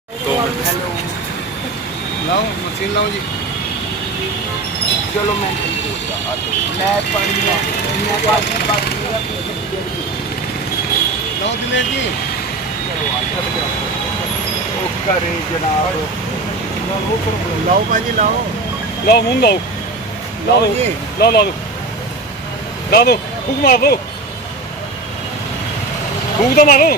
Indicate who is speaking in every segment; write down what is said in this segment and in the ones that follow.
Speaker 1: 2 minute
Speaker 2: लाओ machine लाओ जी।
Speaker 1: ਚਲੋ ਮੈਂ ਨਹੀਂ ਬੋਲਦਾ ਮੈਂ ਪਾਣੀ ਮੈਂ ਬਾਕੀ
Speaker 2: लाओ दिलेर जी।
Speaker 1: ਉਹ ਕਰੇ ਜਨਾਬ
Speaker 2: लाओ भाजी लाओ।
Speaker 3: ਲਾਓ ਮੂੰਹ ਲਾਓ
Speaker 2: लाओ जी।
Speaker 3: ਲਾ ਲਾ ਦੋ ਲਾ ਦੋ ਫੂਕ ਮਾਰ ਦੋ ਫੂਕ ਤਾਂ ਮਾਰੋ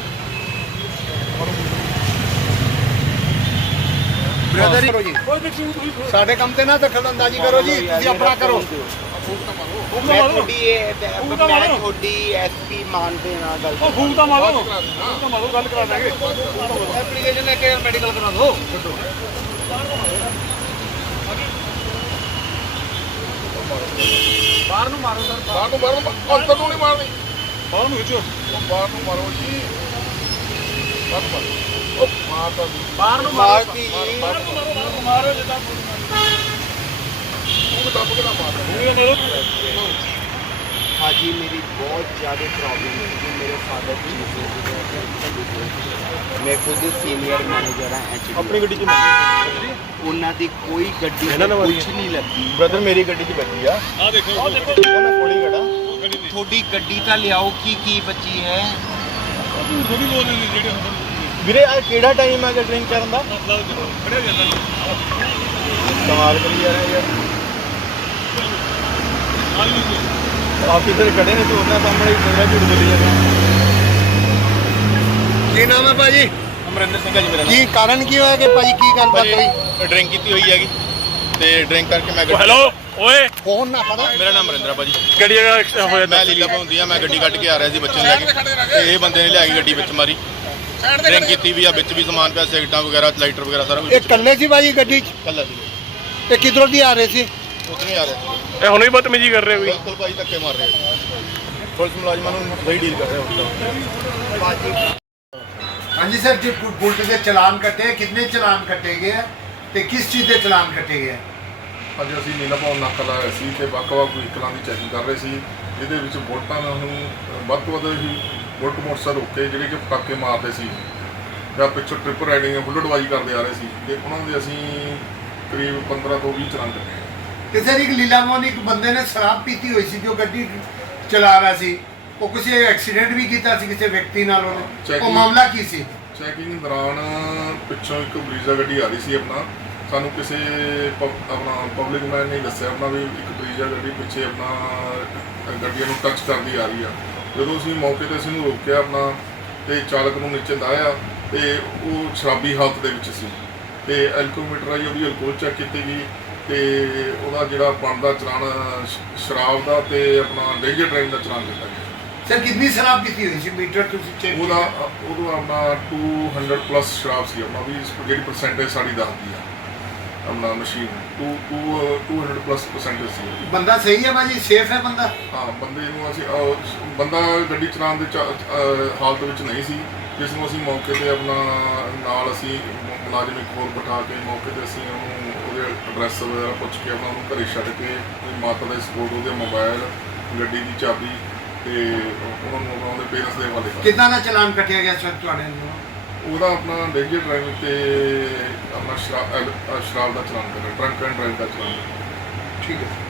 Speaker 2: ब्रदर करो जी। साढ़े कम ते ना दखलअंदाजी करो जी, तुसी अपना करो।
Speaker 3: ਫੂਕ
Speaker 1: ਮੈਂ
Speaker 3: ਤਾਂ ਮਾਰੋ
Speaker 1: ਤੁਹਾਡੀ ਮੈਂ ਤੁਹਾਡੀ ਐਸਪੀ ਮਾਨਦੇ ਨਾਲ ਗੱਲ
Speaker 3: ਉਹ ਫੂਕ ਤਾਂ ਮਾਰੋ ਫੂਕ ਤਾਂ ਮਾਰੋ ਗੱਲ ਕਰਾ ਦਾਂਗੇ
Speaker 2: एप्लीकेशन लेके मेडिकल करा दो।
Speaker 3: ਬਾਹਰ ਨੂੰ ਮਾਰੋ ਸਰ
Speaker 4: ਬਾਹਰ ਨੂੰ ਮਾਰੋ, ਅੰਦਰ ਨੂੰ ਨਹੀਂ ਮਾਰਨੀ।
Speaker 3: ਬਾਹਰ ਨੂੰ ਖਿੱਚੋ
Speaker 4: ਉਹ ਬਾਹਰ ਨੂੰ ਮਾਰੋ ਜੀ, ਬਾਹਰ ਨੂੰ ਮਾਰੋ। ਉਹ ਮਾਰਦਾ ਜੀ।
Speaker 3: ਬਾਹਰ ਨੂੰ
Speaker 1: ਮਾਰਤੀ
Speaker 3: ਮਾਰੋ ਜਿੱਦਾਂ
Speaker 4: ਉਹ ਦੱਬ ਕੇ ਨਾ ਮਾਰ।
Speaker 3: ਫੂਕ ਮਾਰੋ
Speaker 1: ਹਾਜੀ ਮੇਰੀ ਬਹੁਤ ਜ਼ਿਆਦਾ ਪ੍ਰੋਬਲਮ ਹੈ ਕਿ ਮੇਰੇ ਫਾਦਰ ਦੀ ਮੈਂ ਖੁਦ ਸੀਨੀਅਰ ਮੈਨੇਜਰ ਹਾਂ ਐਚਡੀ
Speaker 3: ਆਪਣੀ ਗੱਡੀ 'ਚ
Speaker 1: ਉਹਨਾਂ ਦੀ ਕੋਈ ਗੱਡੀ
Speaker 3: ਇਹਨਾਂ ਨਾਲ
Speaker 1: ਕੁਝ ਨਹੀਂ ਲੱਗੀ
Speaker 3: ਬ੍ਰਦਰ ਮੇਰੀ ਗੱਡੀ 'ਚ ਬੈਠੀ ਆ ਆ ਦੇਖੋ ਆ ਦੇਖੋ ਮੈਂ ਕੋਲੀ ਖੜਾ ਗੱਡੀ ਦੀ
Speaker 1: ਤੁਹਾਡੀ ਗੱਡੀ ਤਾਂ ਲਿਆਓ ਕੀ ਬਚੀ ਹੈ
Speaker 3: ਥੋੜੀ ਬੋਲ ਨਹੀਂ ਜਿਹੜੇ
Speaker 5: ਵੀਰੇ ਆ ਕਿਹੜਾ ਟਾਈਮ ਹੈ ਡਰਿੰਕ ਕਰਨ ਦਾ
Speaker 3: ਖੜਿਆ ਜਾਂਦਾ
Speaker 5: ਕਮਾਲ ਕਰੀ ਜਾ ਰਹੇ ਯਾਰ
Speaker 3: ਆਲੂ
Speaker 5: ਆਫੀਸਰ ਖੜੇ ਨੇ ਤੇ ਉਹਨਾਂ ਸਾਹਮਣੇ ਮੇਰਾ ਝੂਠ ਬੋਲੀ ਜਾਂਦੇ
Speaker 2: की नाम है भाजी?
Speaker 5: ਅਮਰਿੰਦਰ ਸਿੰਘ ਆ ਜੀ ਮੇਰਾ
Speaker 2: की कारण की होया कि भाजी की गलबात हुई?
Speaker 5: ਨਾਮ ਡਰਿੰਕ ਕੀਤੀ ਹੋਈ ਹੈਗੀ ਤੇ ਡਰਿੰਕ ਕਰਕੇ ਮੈਂ
Speaker 3: ਹੈਲੋ ਓਏ
Speaker 2: फोन ना पता।
Speaker 5: ਮੇਰਾ ਨਾਮ ਅਮਰਿੰਦਰ ਆ ਭਾਜੀ
Speaker 3: ਕਿਹੜੀ ਜਗ੍ਹਾ ਹੋਇਆ
Speaker 5: ਮੈਂ ਲੀਲਾ ਪਾਉਂਦੀ ਆ ਮੈਂ ਗੱਡੀ ਕੱਢ ਕੇ ਆ ਰਿਹਾ ਸੀ ਬੱਚੇ ਨੂੰ ਲੈ ਕੇ ਤੇ ਇਹ ਬੰਦੇ ਨੇ ਲਿਆ ਕੇ ਗੱਡੀ ਵਿੱਚ ਮਾਰੀ ਡਰਿੰਕ ਕੀਤੀ ਵੀ ਆ ਵਿੱਚ ਵੀ ਸਮਾਨ ਪਿਆ ਸਿਗਰਟਾਂ ਵਗੈਰਾ ਲਾਈਟਰ ਵਗੈਰਾ ਸਾਰਾ
Speaker 2: ये
Speaker 5: ਕੁਝ
Speaker 2: कल्ले सी भाजी गड्डी च?
Speaker 5: ਕੱਲਾ ਸੀ
Speaker 2: ये किधरों दी आ रहे सी?
Speaker 5: ਉੱਥੇ ਨਹੀਂ ਆ ਰਿਹਾ
Speaker 3: ਇਹ ਹੁਣੇ ਹੀ ਬਦਤਮੀਜੀ ਕਰ ਰਹੇ ਹੋ
Speaker 5: ਬਿਲਕੁਲ ਭਾਜੀ ਧੱਕੇ ਮਾਰ ਰਹੇ ਪੁਲਿਸ ਮੁਲਾਜ਼ਮਾਂ ਨੂੰ ਸਹੀ ਡੀਲ ਕਰ ਰਿਹਾ ਉਸ
Speaker 2: हाँ जी सर, जो बुलट के चलान कटे कितने चलान कटे गए हैं ते किस चीज़ के चलान कटे गए हैं?
Speaker 4: ਅੱਜ ਅਸੀਂ ਨੀਲਾ ਭਵਨ ਨਾਕਾ ਲਾਇਆ ਸੀ ਤੇ ਵੱਖ-ਵੱਖ ਵਹੀਕਲਾਂ ਦੀ ਚੈਕਿੰਗ ਕਰ ਰਹੇ ਸੀ, ਜਿਹਦੇ ਵਿੱਚ ਵੋਟਾਂ ਨੂੰ ਵੱਧ ਤੋਂ ਵੱਧ ਹੀ ਵੋਟ ਮੋਟਰਸਾਈਕਲ ਰੋਕੇ ਜਿਹੜੇ ਕਿ ਪਟਾਕੇ ਮਾਰਦੇ ਸੀ ਜਾਂ ਪਿੱਛੋਂ ਟ੍ਰਿਪ ਰਾਈਡਿੰਗ ਬੁਲਟਬਾਜ਼ੀ ਕਰਦੇ ਆ ਰਹੇ ਸੀ ਤੇ ਉਹਨਾਂ ਦੇ ਅਸੀਂ ਕਰੀਬ 15 ਤੋਂ 20 ਚਲਾਨ ਕੱਟੇ।
Speaker 2: ਤੇ ਸਰ ਇੱਕ ਲੀਲਾਮੋਹਨ ਇੱਕ ਬੰਦੇ ਨੇ ਸ਼ਰਾਬ ਪੀਤੀ ਹੋਈ ਸੀ ਜੋ ਗੱਡੀ ਚਲਾ ਰਿਹਾ ਸੀ, ਉਹ ਕਿਸੇ ਐਕਸੀਡੈਂਟ ਵੀ ਕੀਤਾ ਸੀ ਕਿਸੇ ਵਿਅਕਤੀ ਨਾਲ ਉਹਨੇ, ਉਹ
Speaker 4: Checking-
Speaker 2: ਮਾਮਲਾ ਕੀ ਸੀ?
Speaker 4: ਚੈਕਿੰਗ ਦੌਰਾਨ ਪਿੱਛੋਂ ਇੱਕ ਬਰੀਜ਼ਾ ਗੱਡੀ ਆ ਰਹੀ ਸੀ ਆਪਣਾ, ਸਾਨੂੰ ਕਿਸੇ ਆਪਣਾ ਪਬਲਿਕ ਮੈਨ ਨੇ ਦੱਸਿਆ ਆਪਣਾ ਵੀ ਇੱਕ ਬਰੀਜ਼ਾ ਗੱਡੀ ਪਿੱਛੇ ਆਪਣਾ ਗੱਡੀਆਂ ਨੂੰ ਟੱਚ ਕਰਦੀ ਆ ਰਹੀ ਆ। ਜਦੋਂ ਅਸੀਂ ਮੌਕੇ ਤੇ ਅਸੀਂ ਨੂੰ ਰੋਕਿਆ ਆਪਣਾ ਤੇ ਚਾਲਕ ਨੂੰ ਨੀਚੇ ਲਾਇਆ ਤੇ ਉਹ ਸ਼ਰਾਬੀ ਹਾਲਤ ਦੇ ਵਿੱਚ ਸੀ ਤੇ ਐਲਕੋਮੀਟਰ ਆਈ ਉਹਦੀ ਅਲਕੋਹਲ ਚੈੱਕ ਕੀਤੀ ਗਈ ਤੇ ਉਹਦਾ ਜਿਹੜਾ ਬਣਦਾ ਚਲਾਨ ਸ਼ਰਾਬ ਦਾ ਤੇ ਆਪਣਾ ਡੇਂਜਰ ਡਰਾਈਵਿੰਗ ਦਾ ਚਲਾਨ ਦਿੱਤਾ ਗਿਆ।
Speaker 2: ਸਰ ਕਿੰਨੀ ਸ਼ਰਾਬ ਪੀਤੀ ਹੋਈ ਸੀ ਮੀਟਰ ਤੁਸੀਂ ਚੈੱਕ
Speaker 4: ਉਹਦਾ ਆਪਣਾ 200 ਪਲੱਸ ਸ਼ਰਾਬ ਸੀ ਆਪਣਾ ਵੀ ਜਿਹੜੀ ਪਰਸੈਂਟੇਜ ਸਾਡੀ ਦੱਸਦੀ ਆ ਆਪਣਾ ਮਸ਼ੀਨ 200 ਪਲੱਸ ਪਰਸੈਂਟੇਜ ਸੀ ਉਹਦੀ।
Speaker 2: ਬੰਦਾ ਸਹੀ ਹੈ ਭਾਜੀ, ਸੇਫ ਹੈ ਬੰਦਾ?
Speaker 4: ਹਾਂ ਬੰਦੇ ਨੂੰ ਅਸੀਂ ਬੰਦਾ ਗੱਡੀ ਚਲਾਉਣ ਦੇ ਹਾਲਤ ਵਿੱਚ ਨਹੀਂ ਸੀ, ਜਿਸ ਨੂੰ ਅਸੀਂ ਮੌਕੇ ਤੇ ਆਪਣਾ ਨਾਲ ਅਸੀਂ ਮੁਲਾਜ਼ਮ ਇੱਕ ਹੋਰ ਬਿਠਾ ਕੇ ਮੌਕੇ ਤੇ ਅਸੀਂ ਉਹਨੂੰ ਉਹਦੇ ਐਡਰੈਸ ਵਗੈਰਾ ਪੁੱਛ ਕੇ ਆਪਣਾ ਉਹਨੂੰ ਘਰੇ ਛੱਡ ਕੇ ਉਹਦੀ ਮਾਤਾ ਦਾ ਸਪੋਰਟ, ਉਹਦੇ ਮੋਬਾਈਲ, ਗੱਡੀ ਦੀ ਚਾਬੀ ਤੇ ਉਹਨਾਂ ਨੂੰ ਉਹਦੇ ਪੇਰੈਂਟਸ ਦੇ ਹਵਾਲੇ ਕਰ
Speaker 2: ਕਿੰਨਾ ਦਾ ਚਲਾਨ ਕੱਟਿਆ ਗਿਆ ਸਰ ਤੁਹਾਡੇ ਨੂੰ?
Speaker 4: ਉਹਦਾ ਆਪਣਾ ਡੇਂਜਰ ਡਰਾਈਵਿੰਗ ਤੇ ਆਪਣਾ ਸ਼ਰਾਬ ਦਾ ਚਲਾਨ ਕਰਨਾ, ਡਰੰਕ ਐਂਡ ਡਰਾਈਵ ਦਾ ਚਲਾਨ।
Speaker 2: ਠੀਕ ਹੈ।